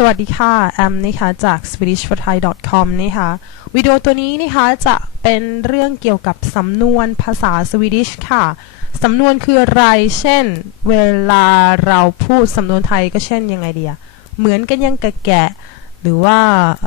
สวัสดีค่ะ แอมนะคะจาก swedishforthai.com นะคะวิดีโอตัวนี้นะคะจะเป็นเรื่องเกี่ยวกับสำนวนภาษาสวีดิชค่ะ สำนวนคืออะไร เช่น เวลาเราพูดสำนวนไทยก็เช่นยังไงเดีอะเหมือนกันยังกะแกะ หรือว่าเ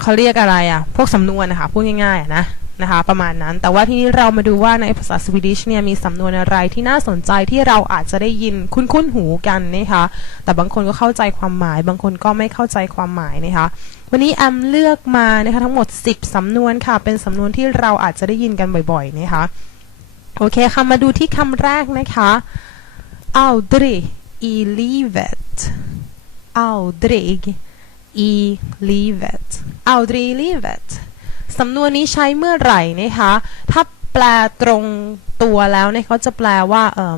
เขาเรียกอะไรอะพวกสำนวนนะคะ พูดง่ายๆนะ นะคะประมาณนั้น แต่ว่าที่นี้เรามาดูว่าในภาษาสวีดิชเนี่ยมีสำนวนอะไรที่น่าสนใจที่เราอาจจะได้ยินคุ้นๆหูกันนะคะแต่บางคนก็เข้าใจความหมาย บางคนก็ไม่เข้าใจความหมายนะคะวันนี้แอมเลือกมานะคะทั้งหมด 10 สำนวนค่ะ เป็นสำนวนที่เราอาจจะได้ยินกันบ่อยๆนะคะโอเคค่ะมาดูที่คำแรกนะคะ aldrig i livet aldrig i livet aldrig i livet สำนวนนี้ใช้เมื่อไหร่นะคะ ถ้าแปลตรงตัวแล้วเนี่ยเขาจะแปลว่าเออ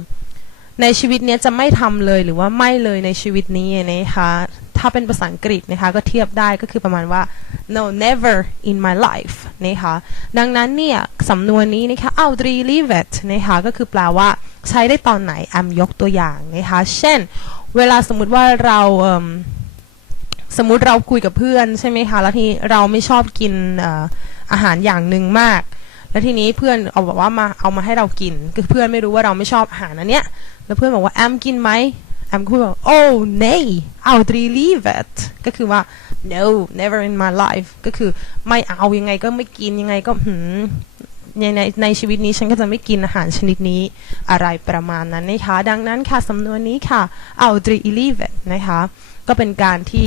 ในชีวิตเนี้ยจะไม่ทำเลยหรือว่าไม่เลยในชีวิตนี้นะคะ ถ้าเป็นภาษาอังกฤษนะคะก็เทียบได้ก็คือประมาณว่า no never in my life นะคะ ดังนั้นเนี่ยสำนวนนี้นะคะ aldrig livet นะคะก็คือแปลว่าใช้ได้ตอนไหนแอมยกตัวอย่างนะคะ เช่น เวลาสมมุติว่าเราเสมมุติเราคุยกับเพื่อนใช่ไหมคะ แล้วที่เราไม่ชอบกินอาหารอย่างหนึ่งมาก แล้วทีนี้เพื่อนเอาบอกว่ามาเอามาให้เรากิน คือเพื่อนไม่รู้ว่าเราไม่ชอบอาหารอันเนี้ย แล้วเพื่อนบอกว่าแอมกินไหมแอมก็พูดว่า oh nay aldrig i livet ก็คือว่า no never in my life ก็คือไม่เอายังไงก็ไม่กินยังไงก็หืม ในในในชีวิตนี้ฉันก็จะไม่กินอาหารชนิดนี้อะไรประมาณนั้นนะคะดังนั้นค่ะสำนวนนี้ค่ะ aldrig i livet นะคะก็เป็นการที่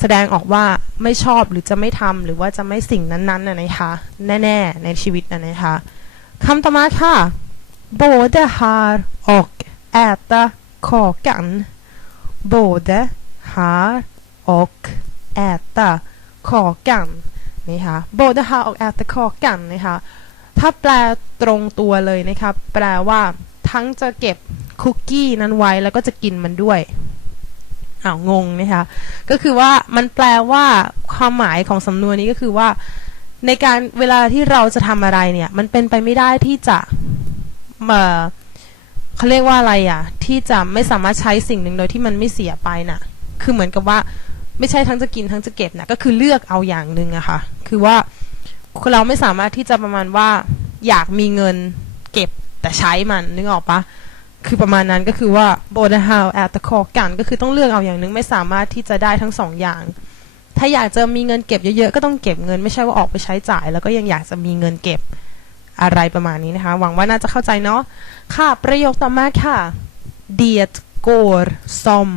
แสดงออกว่าไม่ชอบหรือจะไม่ทำหรือว่าจะไม่สิ่งนั้นๆนะนะคะ แน่ ๆ ในชีวิตนะนะคะคำต่อมาค่ะ både här och äta kakan både här och äta kakan นะคะ både här och äta kakan นะคะถ้าแปลตรงตัวเลยนะคะแปลว่าทั้งจะเก็บคุกกี้นั้นไว้แล้วก็จะกินมันด้วยอ้าวงงนะคะก็คือว่ามันแปลว่าความหมายของสำนวนนี้ก็คือว่า ในการเวลาที่เราจะทำอะไรเนี่ย มันเป็นไปไม่ได้ที่จะเอ่อเขาเรียกว่าอะไรอะ ที่จะไม่สามารถใช้สิ่งหนึ่งโดยที่มันไม่เสียไปน่ะ คือเหมือนกับว่า ไม่ใช่ทั้งจะกินทั้งจะเก็บนะก็คือเลือกเอาอย่างหนึ่งอะค่ะคือว่าเราไม่สามารถที่จะประมาณว่าอยากมีเงินเก็บแต่ใช้มันนึกออกปะคือประมาณนั้นก็คือว่า both how at the call กันก็คือต้องเลือกเอาอย่างหนึ่งไม่สามารถที่จะได้ทั้งสองอย่าง ถ้าอยากจะมีเงินเก็บเยอะๆก็ต้องเก็บเงินไม่ใช่ว่าออกไปใช้จ่าย แล้วก็ยังอยากจะมีเงินเก็บอะไรประมาณนี้นะคะ หวังว่าน่าจะเข้าใจเนาะค่ะ ประโยคต่อมาค่ะ det går som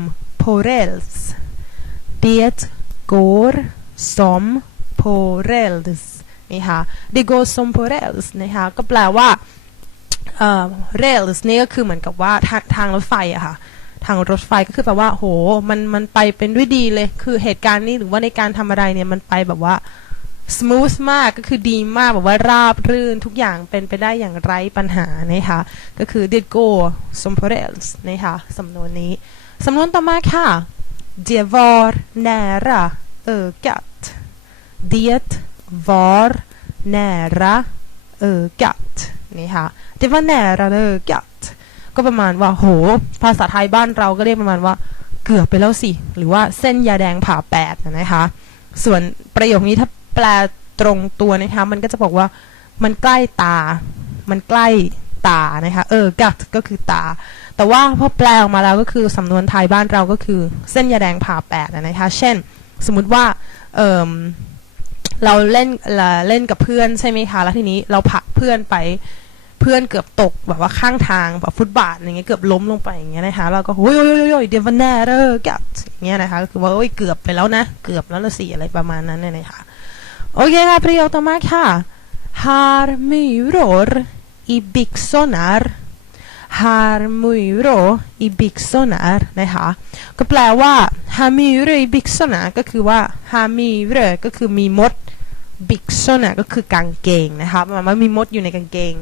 på räls det går som på räls นี่ค่ะ det går som på räls นะคะก็แปลว่าเอ่อ rails นี่ก็คือเหมือนกับว่าทางทางรถไฟอะค่ะ ทางรถไฟก็คือแปลว่า โห มันมันไปเป็นด้วยดีเลย คือเหตุการณ์นี้หรือว่าในการทำอะไรเนี่ยมันไปแบบว่า smooth มากก็คือดีมากแบบว่าราบรื่นทุกอย่างเป็นไปได้อย่างไร้ปัญหานะคะก็คือ did go som på rails นะคะสำนวนนี้ สำนวนต่อมาค่ะ det var nära ögat det var nära ögat นี่ค่ะ det var nära ögat ก็ประมาณว่า โห ภาษาไทยบ้านเราก็เรียกประมาณว่า เกือบไปแล้วสิ หรือว่าเส้นยาแดงผ่าแปดนะคะ ส่วนประโยคนี้ถ้าแปลตรงตัวนะคะ มันก็จะบอกว่ามันใกล้ตา มันใกล้ตานะคะ เออ กัดก็คือตา แต่ว่าพอแปลออกมาแล้วก็คือสำนวนไทยบ้านเราก็คือเส้นยาแดงผ่าแปดนะคะ เช่น สมมุติว่าเเราเล่นเเล่นกับเพื่อนใช่ไหมคะแล้วทีนี้เราผลักเพื่อนไปเพื่อนเกือบตกแบบว่าข้างทางแบบฟุตบาทอย่างเงี้ยเกือบล้มลงไปอย่างเงี้ยนะคะเราก็โอ้ยโอ้ยโอ้ยโอ้ยเดวันแน่เด้อกับอย่างเงี้ยนะคะก็คือว่าโอ้ยเกือบไปแล้วนะ เกือบแล้วละสิอะไรประมาณนั้นเนี่ยนะคะโอเคค่ะประโยคต่อมาค่ะ har myror i byxorna har myror i byxorna นะคะก็แปลว่า har myror i byxorna ก็คือว่า har myror ก็คือมีมดบิกซนก็คือกางเกงนะคะมายว่ามีมดอยู่ในกางเกง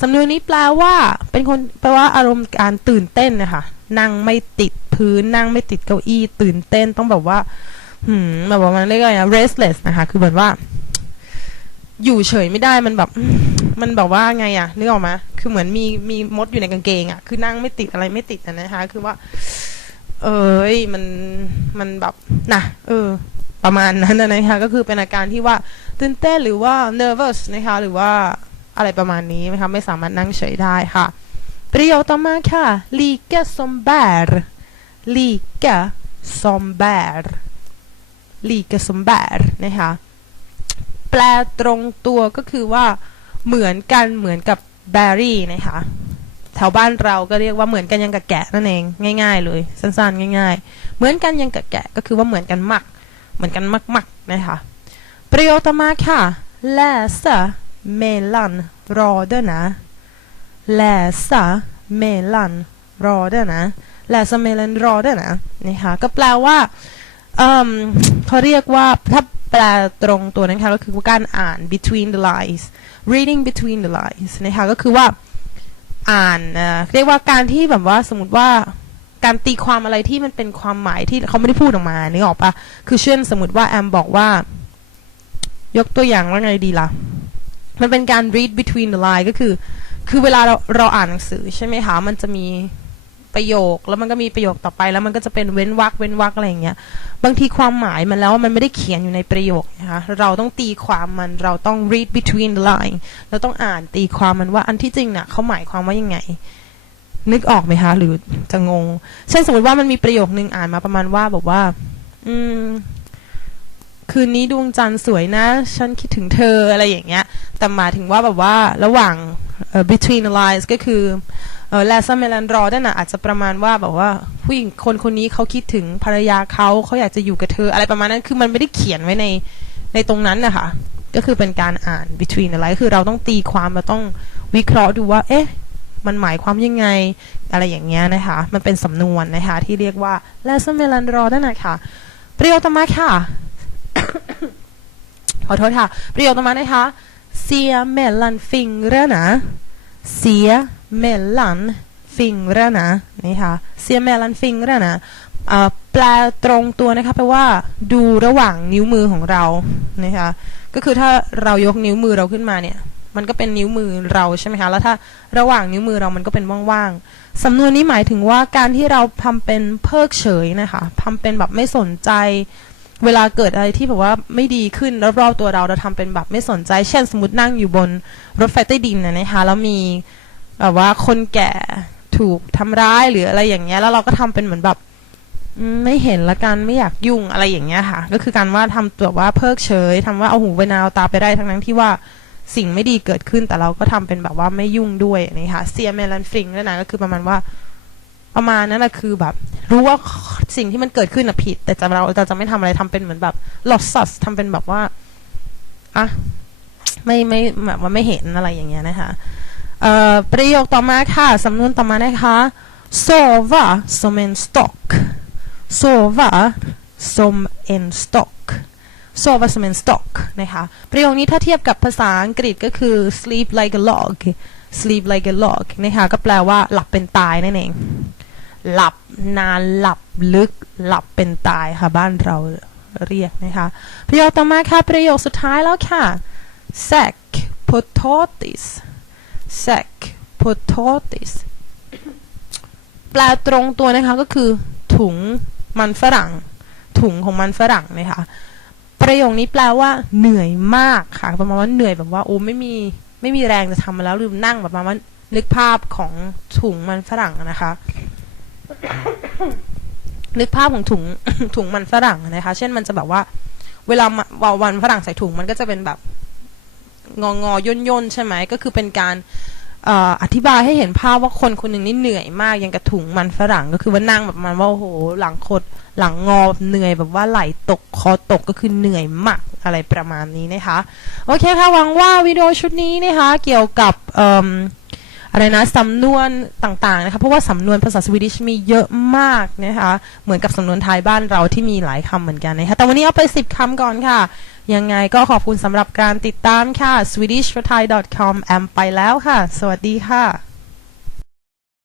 สำนวนนี้แปลว่า เป็นคนแปลว่าอารมณ์การตื่นเต้นนะคะนั่งไม่ติดพื้นนั่งไม่ติดเก้าอี้ตื่นเต้นต้องแบบว่าหืมแบบว่ามันเรียกว่าไงนะ restless นะคะ คือเหมือนว่า อยู่เฉยไม่ได้มันแบบ มันแบบว่าไงอะนึกออกไหมคือเหมือนมีมีมดอยู่ในกางเกงอะคือนั่งไม่ติดอะไรไม่ติดะนะคะ คือว่า เอ้ยมันมันแบบนะเออ ประมาณนั้นนะนะคะ ก็คือเป็นอาการที่ว่าตื่นเต้นหรือว่า nervous นะคะ หรือว่าอะไรประมาณนี้นะคะ ไม่สามารถนั่งเฉยได้ค่ะประโยคต่อมาค่ะ lika som bär lika som bär lika som bär นะคะแปลตรงตัวก็คือว่า เหมือนกันเหมือนกับ berry นะคะแถวบ้านเราก็เรียกว่าเหมือนกันยังกับแกะนั่นเองง่าย ๆ เลย สั้นๆ ง่าย ๆ เหมือนกันยังกับแกะก็คือว่าเหมือนกันมาก เหมือนกันมากๆนะคะประโยคต่อมาค่ะ läsa mellan raderna läsa mellan raderna läsa mellan raderna นะคะก็แปลว่าเอิ่มเขาเรียกว่าถ้า แปลตรงตัวนะคะก็คือการอ่าน between the lines reading between the lines นะคะก็คือว่าอ่านเรียกว่าการที่แบบว่าสมมติว่าการตีความอะไรที่มันเป็นความหมายที่เขาไม่ได้พูดออกมานึกออกปะคือเช่นสมมติว่าแอมบอกว่า ยกตัวอย่างว่าไงดีล่ะ มันเป็นการ read between the line ก็คือ คือเวลาเราเราอ่านหนังสือใช่ไหมคะ มันจะมี ประโยค แล้วมันก็มีประโยคต่อไป แล้วมันก็จะเป็นเว้นวรรคเว้นวรรคอะไรอย่างเงี้ย บางทีความหมายมันแล้วมันไม่ได้เขียนอยู่ในประโยคนะคะเราต้องตีความมันเราต้อง read between the line เราต้องอ่านตีความมันว่าอันที่จริงน่ะเขาหมายความว่ายังไง นึกออกไหมคะ หรือจะงง เช่นสมมติว่ามันมีประโยคนึงอ่านมาประมาณว่าบอกว่า อืมคืนนี้ดวงจันทร์สวยนะ ฉันคิดถึงเธออะไรอย่างเงี้ย แต่หมายถึงว่าแบบว่าระหว่างเอ่อ between the lines ก็คือ เออแลซาเมลันรอนั่นน่ะอาจจะประมาณว่าแบบว่าผู้หญิงคนคนนี้เขาคิดถึงภรรยาเขาเขาอยากจะอยู่กับเธอ อะไรประมาณนั้นคือมันไม่ได้เขียนไว้ในในตรงนั้นนะคะก็คือเป็นการอ่าน between the lines คือเราต้องตีความเราต้องวิเคราะห์ดูว่า เอ๊ะ มันหมายความยังไง อะไรอย่างเงี้ยนะคะ มันเป็นสำนวนนะคะ ที่เรียกว่าแลซาเมลันรอนั่นน่ะค่ะประโยคต่อมาค่ะ ขอโทษค่ะประโยคต่อมานะคะ se mellan fingrarna se mellan fingrarna นี่ค่ะ se mellan fingrarna เอ่อแปลตรงตัวนะคะแปลว่าดูระหว่างนิ้วมือของเรานะคะก็คือถ้าเรายกนิ้วมือเราขึ้นมาเนี่ยมันก็เป็นนิ้วมือเราใช่ไหมคะแล้วถ้าระหว่างนิ้วมือเรามันก็เป็นว่างๆสำนวนนี้หมายถึงว่าการที่เราทำเป็นเพิกเฉยนะคะทำเป็นแบบไม่สนใจ เวลาเกิดอะไรที่แบบว่าไม่ดีขึ้นรอบๆตัวเราเราทำเป็นแบบไม่สนใจ เช่นสมมตินั่งอยู่บนรถไฟใต้ดินนะนะคะแล้วมี แบบว่าคนแก่ถูกทำร้ายหรืออะไรอย่างเงี้ย แล้วเราก็ทำเป็นเหมือนแบบไม่เห็นละกันไม่อยากยุ่งอะไรอย่างเงี้ยค่ะ ก็คือการว่าทำตัวว่าเพิกเฉยทำว่าเอาหูไปนาวตาไปได้ทั้งนั้นที่ว่าสิ่งไม่ดีเกิดขึ้นแต่เราก็ทำเป็นแบบว่าไม่ยุ่งด้วยนี่ค่ะเซียเมลันฟริงด้วยนะก็คือประมาณว่าประมาณนั้นแหละคือแบบ รู้ว่าสิ่งที่มันเกิดขึ้นน่ะผิด แต่จะเราเราจะไม่ทำอะไรทำเป็นเหมือนแบบลอสซัสทำเป็นแบบว่าอะไม่ไม่แบบว่าไม่เห็นอะไรอย่างเงี้ยนะคะ ประโยคต่อมาค่ะสำนวนต่อมานะคะ sova som en stock sova som en stock sova som en stock นะคะ ประโยคนี้ถ้าเทียบกับภาษาอังกฤษก็คือ sleep like a log sleep like a log นะคะก็แปลว่าหลับเป็นตายนั่นเอง หลับนานหลับลึกหลับเป็นตายค่ะบ้านเราเรียกนะคะ ประโยคต่อมาค่ะ ประโยคสุดท้ายแล้วค่ะ säck potatis säck potatis แปลตรงตัวนะคะก็คือ ถุงมันฝรั่ง ถุงของมันฝรั่งนะคะประโยคนี้แปลว่า เหนื่อยมากค่ะประมาณว่าเหนื่อยแบบว่าโอ้ไม่มีไม่มีแรงจะทำมาแล้วลืมนั่งแบบประมาณว่านึกภาพของถุงมันฝรั่งนะคะ นึกภาพของถุงถุงมันฝรั่งนะคะ เช่นมันจะแบบว่า เวลาวันฝรั่งใส่ถุงมันก็จะเป็นแบบ งองอย่นย่นใช่ไหมก็คือเป็นการอธิบายให้เห็นภาพว่าคนคนหนึ่งนี่เหนื่อยมากยังกับถุงมันฝรั่งก็คือว่านั่งแบบมันว่าโอ้โหหลังคดหลังงอเหนื่อยแบบว่าไหลตกคอตกก็คือเหนื่อยมากอะไรประมาณนี้นะคะโอเคค่ะหวังว่าวิดีโอชุดนี้นะคะเกี่ยวกับเอ่มอะไรนะสำนวนต่างๆนะคะเพราะว่าสำนวนภาษาสวีดิชมีเยอะมากนะคะเหมือนกับสำนวนไทยบ้านเราที่มีหลายคำเหมือนกันนะคะแต่วันนี้เอาไป 10คำก่อนค่ะ ยังไงก็ขอบคุณสำหรับการติดตามค่ะ swedishthai.com แอมไปแล้วค่ะ สวัสดีค่ะ